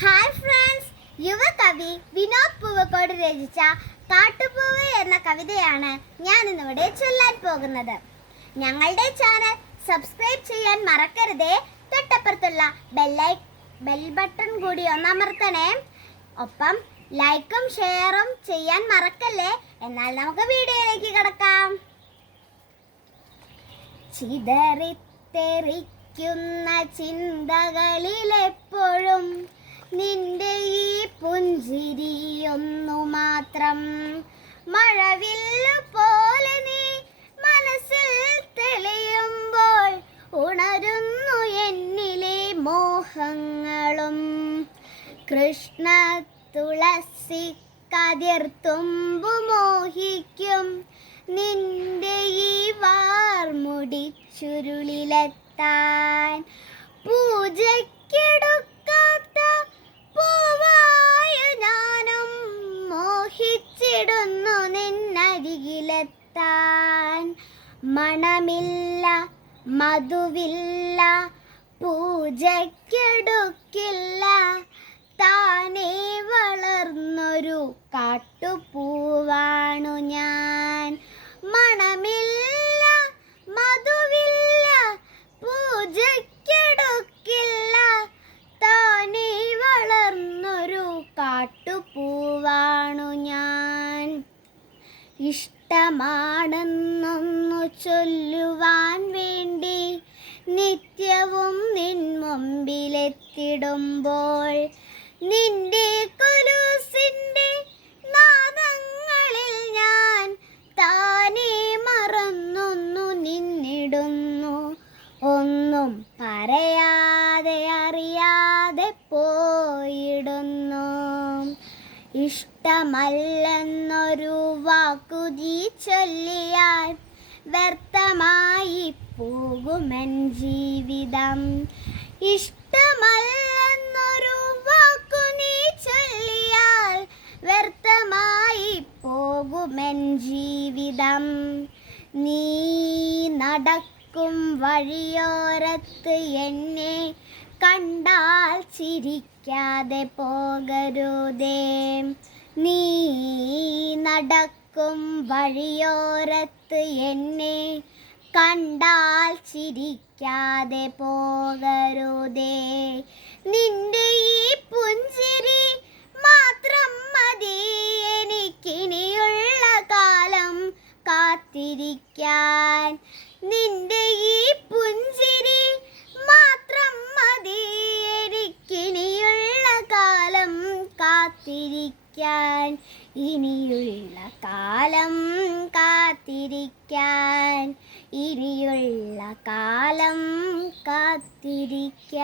Hi friends, യുവകവി Vinod Poovakkode രചിച്ച കാട്ടുപൂവ് എന്ന കവിതയാണ് ഞാൻ ഇന്നിവിടെ ചൊല്ലാൻ പോകുന്നത്. ഞങ്ങളുടെ ചാനൽ സബ്സ്ക്രൈബ് ചെയ്യാൻ മറക്കരുതേ. തൊട്ടപ്പുറത്തുള്ള ബെൽ ബട്ടൺ കൂടി ഒന്നമർത്തണേ. ഒപ്പം ലൈക്കും ഷെയറും ചെയ്യാൻ മറക്കല്ലേ. എന്നാൽ നമുക്ക് വീഡിയോയിലേക്ക് കിടക്കാം. ചിതറിത്തെറിക്കുന്ന ചിന്തകളിലെപ്പോഴും നിന്റെ ഈ പുഞ്ചിരിയൊന്നു മാത്രം. മഴവില്ലു പോലെ നീ മനസ്സിൽ തെളിയുമ്പോൾ ഉണരുന്നു എന്നിലെ മോഹങ്ങളും. കൃഷ്ണ തുളസി കതിർത്തുമ്പു മോഹിക്കും നിന്റെ ഈ വാർമുടി ചുരുളിലെത്താൻ. പൂജയ്ക്കെടുക്കാത്ത പൂവായ ഞാനും മോഹിച്ചിടുന്നു നിന്നരികിലെത്താൻ. മണമില്ല, മധുവില്ല, പൂജയ്ക്കെടുക്കില്ല, താനേ വളർന്നൊരു കാട്ടുപൂവാണു ഞാൻ. മണമില്ല, മധുവില്ല, പൂജയ്ക്കെടുക്കില്ല, താനേ വളർന്നൊരു കാട്ടുപൂവാണു ഞാൻ. ഇഷ്ടമാണെന്നൊന്നു ചൊല്ലുവാൻ വേണ്ടി നിത്യവും നിൻ മുമ്പിലെത്തിടുമ്പോൾ നിന്റെ കൊലുസിൻ്റെ നാദങ്ങളിൽ ഞാൻ താനേ മറന്നൊന്നു നിന്നിടുന്നു. ഒന്നും പറയാതെ അറിയാതെ പോയിടുന്നു. ഇഷ്ടമല്ലെന്നൊരു വാക്കുതീ ചൊല്ലിയാൽ വ്യർത്ഥമായി പോകുമെൻ ജീവിതം. ഇഷ്ടമല്ലെന്നൊരു വാക്കു നീ ചൊല്ലിയാൽ വ്യർത്ഥമായി പോകുമെൻ ജീവിതം. നീ നടക്കും വഴിയോരത്ത് എന്നെ കണ്ടാൽ ചിരിക്കാതെ പോകരുതേ. നീ നടക്കും വഴിയോരത്ത് എന്നെ കണ്ടാൽ ചിരിക്കാതെ പോകരുതേ. നിന്റെ ഈ പുഞ്ചിരി മാത്രം മതി എനിക്കിനിയുള്ള കാലം കാത്തിരിക്കാൻ. നിന്റെ ഈ പുഞ്ചിരി മാത്രം മതി എനിക്കിനിയുള്ള കാലം കാത്തിരിക്കാൻ. ഇനിയുള്ള കാലം കാത്തിരിക്കാൻ, ഇനിയുള്ള കാലം കാത്തിരിക്കാൻ.